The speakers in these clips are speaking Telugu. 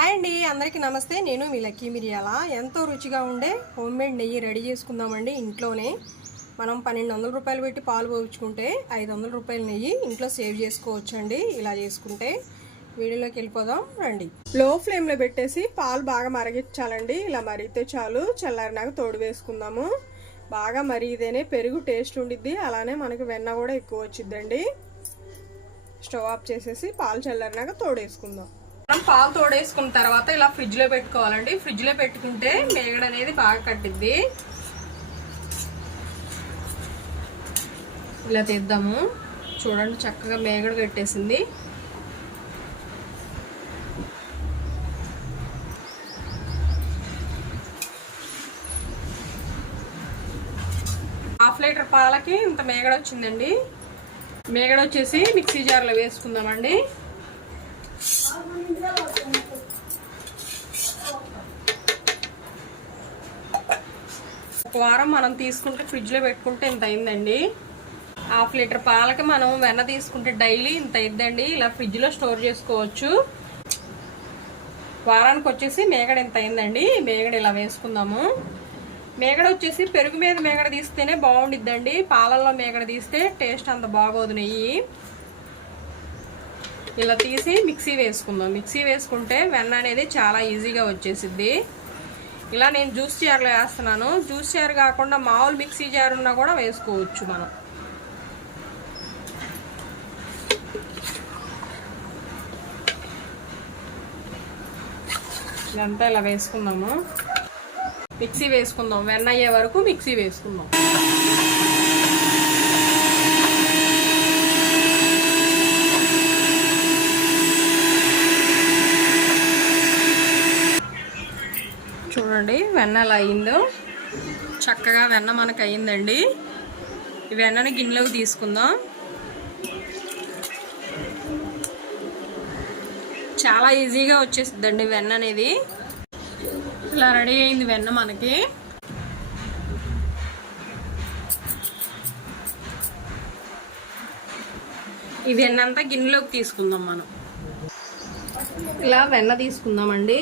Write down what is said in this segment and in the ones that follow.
హాయ్ అండి, అందరికీ నమస్తే. నేను మీ లక్కీ మిరియాల. ఎంతో రుచిగా ఉండే హోమ్మేడ్ నెయ్యి రెడీ చేసుకుందామండి. ఇంట్లోనే మనం 1200 రూపాయలు పెట్టి పాలు పోయించుకుంటే 500 రూపాయల నెయ్యి ఇంట్లో సేవ్ చేసుకోవచ్చండి. ఇలా చేసుకుంటే వీడియోలోకి వెళ్ళిపోదాం రండి. లో ఫ్లేమ్లో పెట్టేసి పాలు బాగా మరిగించాలండి. ఇలా మరిగితే చాలు. చల్లారినాక తోడు వేసుకుందాము. బాగా మరిగితేనే పెరుగు టేస్ట్ ఉండిద్ది, అలానే మనకి వెన్న కూడా ఎక్కువ వచ్చిద్దండి. స్టవ్ ఆఫ్ చేసేసి పాలు చల్లారినాక తోడు వేసుకుందాం. మనం పాలు తోడేసుకున్న తర్వాత ఇలా ఫ్రిడ్జ్లో పెట్టుకోవాలండి. ఫ్రిడ్జ్లో పెట్టుకుంటే మేగడ అనేది బాగా కట్టిద్ది. ఇలా తీద్దాము. చూడండి, చక్కగా మేగడ కట్టేసింది. హాఫ్ లీటర్ పాలకి ఇంత మేగడ వచ్చిందండి. మేగడ వచ్చేసి మిక్సీ జార్లో వేసుకుందామండి. ఒక వారం మనం తీసుకుంటే ఫ్రిడ్జ్లో పెట్టుకుంటే ఇంత అయిందండి. హాఫ్ లీటర్ పాలకి మనం వెన్న తీసుకుంటే డైలీ ఇంత అయిందండి. ఇలా ఫ్రిడ్జ్లో స్టోర్ చేసుకోవచ్చు. వారానికి వచ్చేసి మేగడ ఇంత అయిందండి. మేగడ ఇలా వేసుకుందాము. మేగడ వచ్చేసి పెరుగు మీద మేగడ తీస్తేనే బాగుండిద్దండి. పాలల్లో మేగడ తీస్తే టేస్ట్ అంత బాగోదు. నెయ్యి ఇలా తీసి మిక్సీ వేసుకుందాం. మిక్సీ వేసుకుంటే వెన్న అనేది చాలా ఈజీగా వచ్చేసిద్ది. ఇలా నేను జ్యూస్ జార్లో వేస్తున్నాను. జ్యూస్ జార్ కాకుండా మామూలు మిక్సీ జార్ ఉన్నా కూడా వేసుకోవచ్చు మనం. ఇదంతా ఇలా వేసుకుందాము. మిక్సీ వేసుకుందాం. వెన్న అయ్యే వరకు మిక్సీ వేసుకుందాం. చూడండి, వెన్న ఎలా అయిందో. చక్కగా వెన్న మనకు అయిందండి. ఈ వెన్నని గిన్నెలోకి తీసుకుందాం. చాలా ఈజీగా వచ్చేసిద్దండి వెన్న అనేది. ఇలా రెడీ అయింది వెన్న మనకి. ఈ వెన్న అంతా గిన్నెలోకి తీసుకుందాం మనం. ఇలా వెన్న తీసుకుందామండి.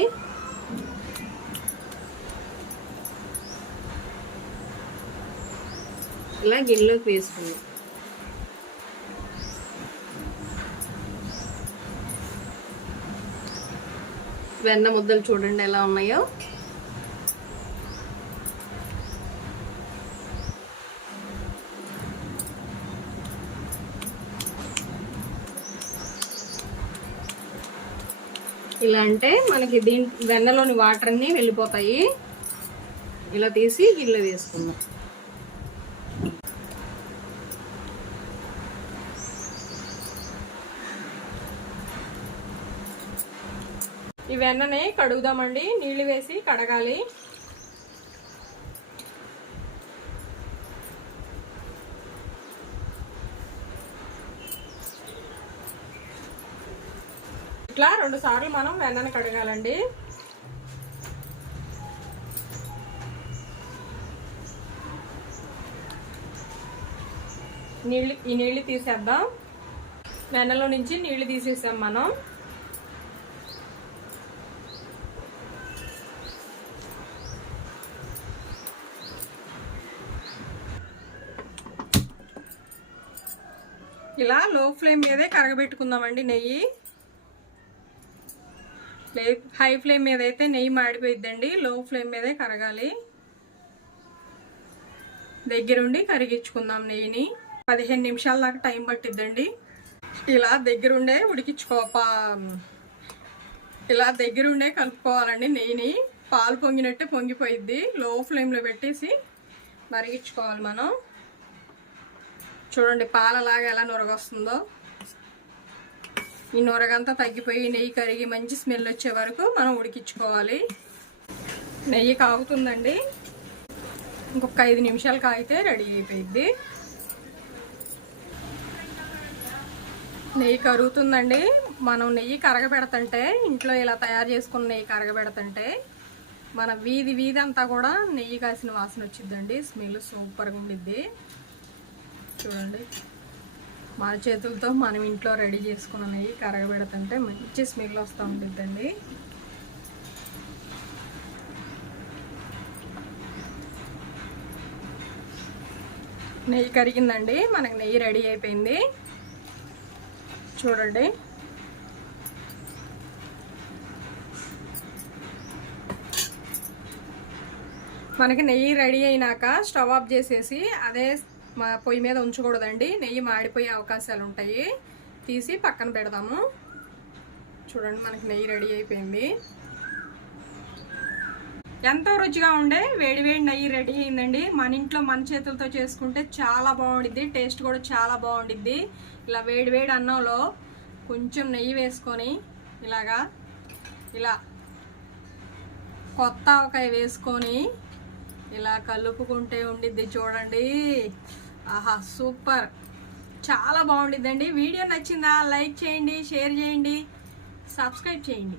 ఇలా గిన్నెలోకి వేసుకుందాం. వెన్న ముద్దలు చూడండి ఎలా ఉన్నాయో. ఇలా అంటే మనకి వెన్నలోని వాటర్ అన్నీ వెళ్ళిపోతాయి. ఇలా తీసి గిన్నెలో వేసుకుందాం. ఈ వెన్నని కడుగుదామండి. నీళ్లు వేసి కడగాలి. ఇట్లా 2 సార్లు మనం వెన్నని కడగాలండి. ఈ నీళ్లు తీసేద్దాం. వెన్నలో నుంచి నీళ్లు తీసేసాం మనం. ఇలా లో ఫ్లేమ్ మీదే కరగబెట్టుకుందామండి నెయ్యి. హై ఫ్లేమ్ మీద అయితే నెయ్యి మాడిపోయిద్దండి. లో ఫ్లేమ్ మీదే కరగాలి. దగ్గరుండి కరిగించుకుందాం నెయ్యిని. 15 నిమిషాల దాకా టైం పట్టిద్దండి. ఇలా దగ్గరుండే ఇలా దగ్గరుండే కలుపుకోవాలండి నెయ్యిని. పాలు పొంగినట్టే పొంగిపోయిద్ది. లో ఫ్లేమ్లో పెట్టేసి మరిగించుకోవాలి మనం. చూడండి పాలలాగా ఎలా నొరగొస్తుందో. ఈ నొరగంతా తగ్గిపోయి నెయ్యి కరిగి మంచి స్మెల్ వచ్చే వరకు మనం ఉడికించుకోవాలి. నెయ్యి కాగుతుందండి. ఇంకొక 5 నిమిషాలు కాగితే రెడీ అయిపోయింది. నెయ్యి కరుగుతుందండి. మనం నెయ్యి కరగబెడుతుంటే, ఇంట్లో ఇలా తయారు చేసుకున్న నెయ్యి కరగబెడుతుంటే మన వీధి అంతా కూడా నెయ్యి కాసిన వాసన వచ్చిద్దండి. స్మెల్ సూపర్గా ఉండిద్ది. చూడండి, మన చేతులతో మనం ఇంట్లో రెడీ చేసుకున్న నెయ్యి కరగబెడుతుంటే మంచి స్మెల్ వస్తూ ఉంటుందండి. నెయ్యి కరిగిందండి, మనకి నెయ్యి రెడీ అయిపోయింది. చూడండి, మనకి నెయ్యి రెడీ అయినాక స్టవ్ ఆఫ్ చేసేసి అదే పొయ్యి మీద ఉంచకూడదండి, నెయ్యి మాడిపోయే అవకాశాలు ఉంటాయి. తీసి పక్కన పెడదాము. చూడండి, మనకి నెయ్యి రెడీ అయిపోయింది. ఎంతో రుచిగా ఉండే వేడివేడి నెయ్యి రెడీ అయిందండి. మన ఇంట్లో మన చేతులతో చేసుకుంటే చాలా బాగుండిద్ది, టేస్ట్ కూడా చాలా బాగుండిద్ది. ఇలా వేడివేడి అన్నంలో కొంచెం నెయ్యి వేసుకొని ఇలా కొత్త ఆవకాయ వేసుకొని ఇలా కలుపుకుంటే ఉండిద్ది. చూడండి, ఆహా సూపర్, చాలా బాగుండిద్దండి. వీడియో నచ్చిందా? లైక్ చేయండి, షేర్ చేయండి, సబ్స్క్రైబ్ చేయండి.